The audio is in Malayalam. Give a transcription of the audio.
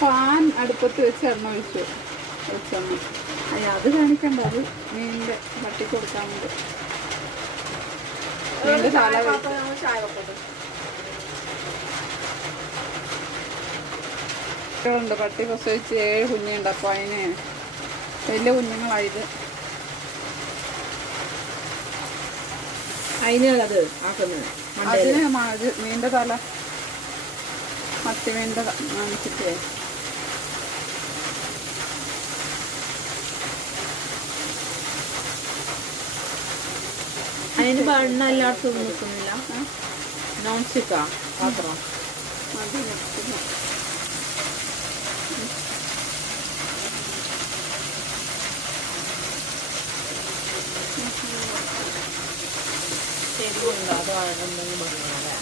പാൻ അടുപ്പത്ത് വെച്ച് എണ്ണ ഒഴിച്ചു. വെച്ചെണ്ണ അത് കാണിക്കണ്ട, അത് മീനിൻ്റെ തട്ടി കൊടുക്കാൻ വേണ്ടി. മീനിൻ്റെ തല കുട്ടികളുണ്ട്. പട്ടി പ്രസവിച്ച് 7 കുഞ്ഞുണ്ട്. അപ്പോൾ അതിന് വലിയ കുഞ്ഞുങ്ങളായത്. അതിനത് ആക്കുന്നത് അതിന് മീനിൻ്റെ തല മത്തിമീനിൻ്റെ കാണിച്ചിട്ടേ അതിന് വെണ്ണ എല്ലായിടത്തും നിൽക്കുന്നില്ല. നോൺ സ്റ്റിക്കാ പാത്രം അത് നിൽക്കുന്നു. ശരിയുണ്ടോ? അത് എന്തെങ്കിലും പറഞ്ഞാലേ